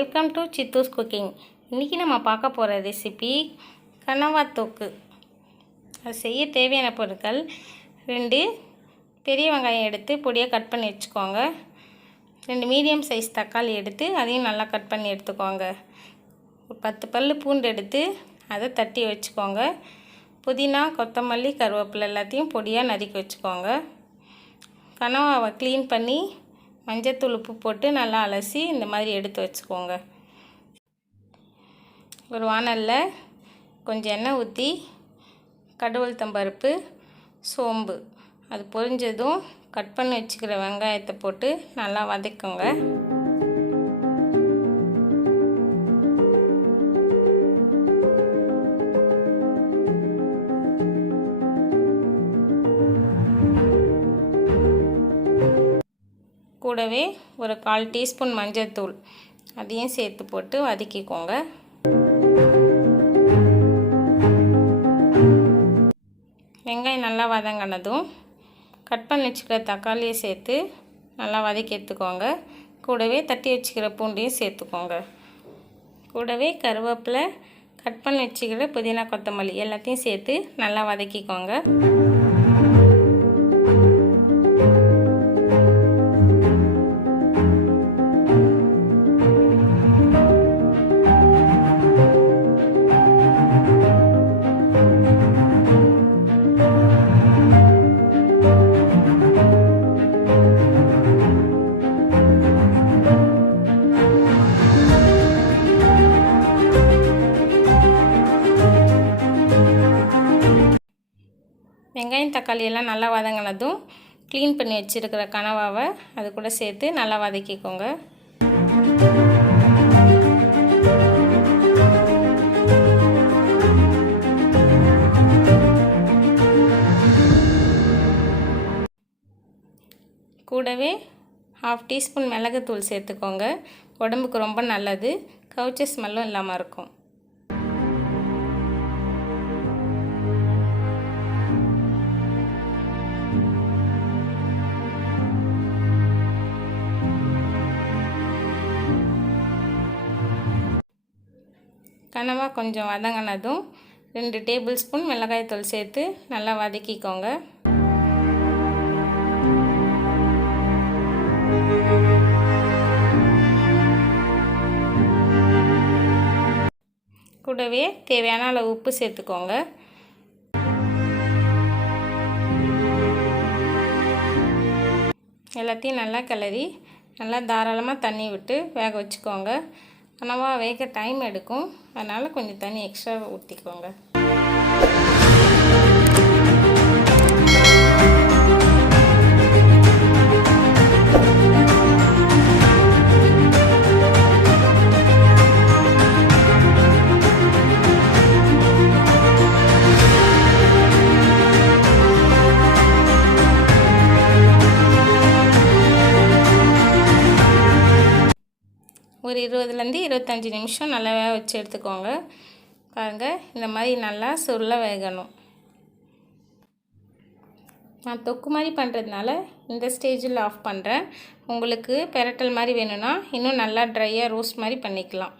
Welcome to சித்தூஸ் cooking இன்றைக்கி நம்ம பார்க்க போகிற ரெசிபி கனவா தொக்கு அது செய்ய தேவையான பொருட்கள் ரெண்டு பெரிய வெங்காயம் எடுத்து பொடியாக கட் பண்ணி வச்சுக்கோங்க. ரெண்டு மீடியம் சைஸ் தக்காளி எடுத்து அதையும் நல்லா கட் பண்ணி எடுத்துக்கோங்க. ஒரு பத்து பல் பூண்டு எடுத்து அதை தட்டி வச்சுக்கோங்க. புதினா கொத்தமல்லி கருவேப்பிலை எல்லாத்தையும் பொடியாக நறுக்கி வச்சுக்கோங்க. கனவாவை க்ளீன் பண்ணி மஞ்சத்தூள் உப்பு போட்டு நல்லா அலசி இந்த மாதிரி எடுத்து வச்சுக்கோங்க. ஒரு வானலில் கொஞ்சம் எண்ணெய் ஊற்றி கடவுள் பருப்பு சோம்பு அது பொரிஞ்சதும் கட் பண்ணி வச்சுக்கிற வெங்காயத்தை போட்டு நல்லா வதக்குங்க. கூடவே ஒரு கால் டீஸ்பூன் மஞ்சள்தூள் அதையும் சேர்த்து போட்டு வதக்கிக்கோங்க. வெங்காயம் நல்லா வதங்கினதும் கட் பண்ணி வச்சுக்கிற தக்காளியை சேர்த்து நல்லா வதக்கி எடுத்துக்கோங்க. கூடவே தட்டி வச்சுக்கிற பூண்டையும் சேர்த்துக்கோங்க. கூடவே கருவேப்பிலை கட் பண்ணி வச்சுக்கிற புதினா கொத்தமல்லி எல்லாத்தையும் சேர்த்து நல்லா வதக்கிக்கோங்க. வெங்காயம் தக்காளி எல்லாம் நல்லா வதங்கினதும் க்ளீன் பண்ணி வச்சுருக்கிற கனவாவை அது கூட சேர்த்து நல்லா வதக்கிக்கோங்க. கூடவே ஹாஃப் டீஸ்பூன் மிளகுத்தூள் சேர்த்துக்கோங்க. உடம்புக்கு ரொம்ப நல்லது. கவுச்ச ஸ்மெல்லும் இல்லாமல் இருக்கும். கனவா கொஞ்சம் வதங்கினதும் ரெண்டு டேபிள் ஸ்பூன் மிளகாய்த்தூள் சேர்த்து நல்லா வதக்கிக்கோங்க. கூடவே தேவையான அளவு உப்பு சேர்த்துக்கோங்க. எல்லாத்தையும் நல்லா கிளறி நல்லா தாராளமாக தண்ணி விட்டு வேக வச்சுக்கோங்க. கனவா வேக டைம் எடுக்கும். அதனால் கொஞ்சம் தண்ணி எக்ஸ்ட்ரா ஊற்றிக்கோங்க ஒரு இருபதுலேருந்து இருபத்தஞ்சி நிமிஷம் நல்லா வேக வச்சு எடுத்துக்கோங்க. பாருங்கள் இந்த மாதிரி நல்லா சுருள வேகணும். நான் தொக்கு மாதிரி பண்ணுறதுனால இந்த ஸ்டேஜில் ஆஃப் பண்ணுறேன் உங்களுக்கு பெரட்டல் மாதிரி வேணும்னா இன்னும் நல்லா ட்ரையாக ரோஸ்ட் மாதிரி பண்ணிக்கலாம்.